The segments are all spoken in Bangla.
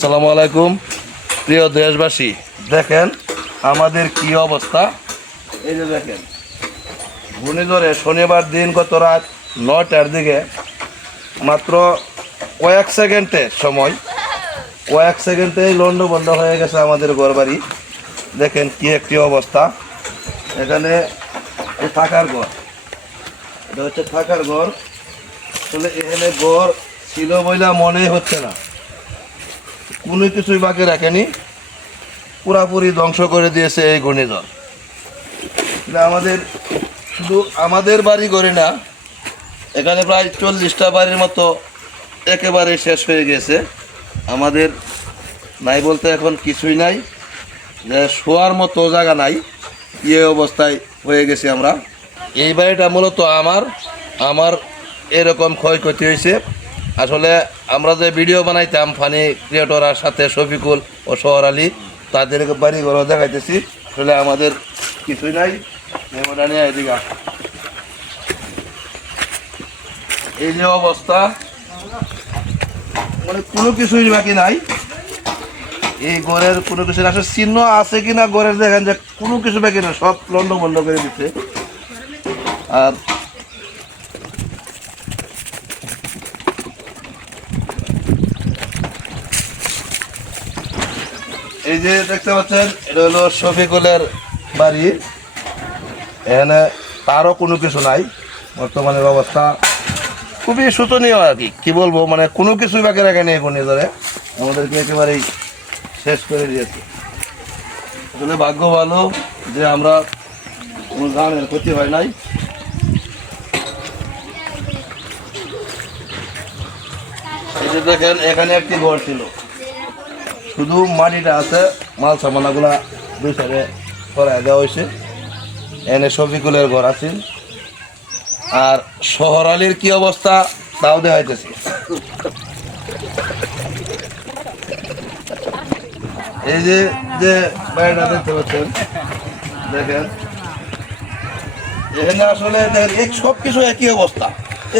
আসসালামু আলাইকুম প্রিয় দেশবাসী, দেখেন আমাদের কি অবস্থা। এই যে দেখেন, ঘূর্ণিঝড়ে শনিবার দিন গত রাত 9টার দিকে মাত্র কয়েক সেকেন্ডেই লন্ডভন্ড হয়ে গেছে আমাদের ঘরবাড়ি। দেখেন কি একটি অবস্থা। এখানে থাকার ঘর, এটা হচ্ছে থাকার ঘর। আসলে এখানে ঘর ছিল বলে মনেই হচ্ছে না, কোনো কিছুই বাকি রাখেনি, পুরাপুরি ধ্বংস করে দিয়েছে এই ঘূর্ণিঝড়। আমাদের শুধু আমাদের বাড়ি ঘরে না, এখানে প্রায় 40টা বাড়ির মতো একেবারে শেষ হয়ে গেছে। আমাদের নাই বলতে এখন কিছুই নাই, যে শোয়ার মতো জায়গা নাই, এই অবস্থায় হয়ে গেছি আমরা। এই বাড়িটা মূলত আমার এরকম ক্ষয়ক্ষতি হয়েছে। আসলে আমরা যে ভিডিও বানাইতাম ফানি ক্রিয়েটরের সাথে শফিকুল ও শহর আলী, তাদের বাড়ি ঘরও দেখাইতেছি। আসলে আমাদের কিছুই নাই। এদিকে এই যে অবস্থা, মানে কোনো কিছুই বাকি নাই। এই ঘরের কোনো কিছু আসলে চিহ্ন আছে কিনা ঘরের, দেখেন যে কোনো কিছু বাকি না, সব লন্ডভন্ড করে দিচ্ছে। আর এই যে দেখতে পাচ্ছেন, এটা হলো শফিকুলের বাড়ি। এখানে তারও কোনো কিছু নাই। বর্তমানের অবস্থা খুবই শোচনীয় আর কি বলবো, মানে কোনো কিছুই বাকি রাখেনি এই ঘূর্ণিঝড়ে, আমাদেরকে একেবারেই শেষ করে দিয়েছে। আসলে ভাগ্য ভালো যে আমরা কোনো ধানের ক্ষতি হয় নাই। এই যে দেখেন, এখানে একটি ঘর ছিল, শুধু মাটিটা আছে, মাল সামানাগুলা দুই সাইডে করাই দেওয়া হয়েছে। এনে শফিকুলের ঘর আছে। আর শহর আলীর কি অবস্থা তাও দেখাইতেছি। এই যে যে বাড়িটা দেখতে পাচ্ছেন, দেখেন এখানে আসলে দেখেন সব কিছু একই অবস্থা,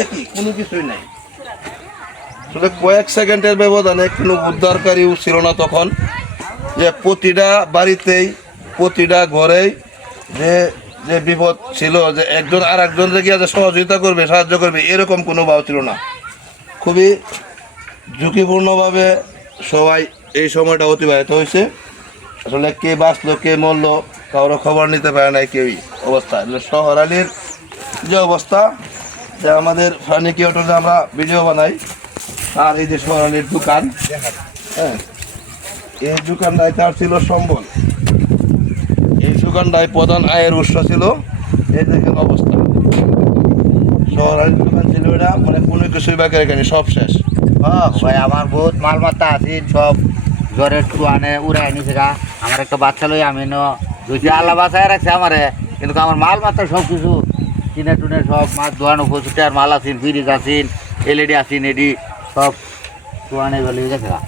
একই, কোনো কিছুই নাই। আসলে কয়েক সেকেন্ডের ব্যবধানে কোনো উদ্ধারকারীও ছিল না তখন, যে প্রতিটা বাড়িতেই প্রতিটা ঘরেই যে যে বিপদ ছিল, যে একজন আর একজনকে গিয়ে যে সহযোগিতা করবে, সাহায্য করবে, এরকম কোনো ভাব ছিল না। খুবই ঝুঁকিপূর্ণভাবে সবাই এই সময়টা অতিবাহিত হয়েছে। আসলে কে বাঁচলো কে মরলো কারো খবর নিতে পারে নাই কেউই। অবস্থা শহর আলীর যে অবস্থা, যে আমাদের ফানি কিওটনে আমরা ভিডিও বানাই, আর এই যে শহর আলীর দোকান, হ্যাঁ, এই দোকানটায় তার ছিল সম্বল, এই দোকানটায় প্রধান আয়ের উৎস ছিল। এই দেখেন অবস্থা, শহর আলীর দোকান ছিল এটা, মানে কোনো কিছুই বাকি রেখেনি, সব শেষ। ভাই আমার বহুত মাল মাত্রা আছে, সব জ্বরের টুয়ানে উড়াই নিছে গা। আমার একটা বাচ্চা লই আমি দুইটি আল্লাহ বাঁচায় রাখছে আমারে, কিন্তু আমার মাল মাত্রা সব কিছু কিনে টুনে সব মাছ ধোয়ানো প্রচুর মাল আছেন, ফ্রিজ আছেন, এলইডি আছেন, এডি সব টুয়ানে গেলে গেছে গা।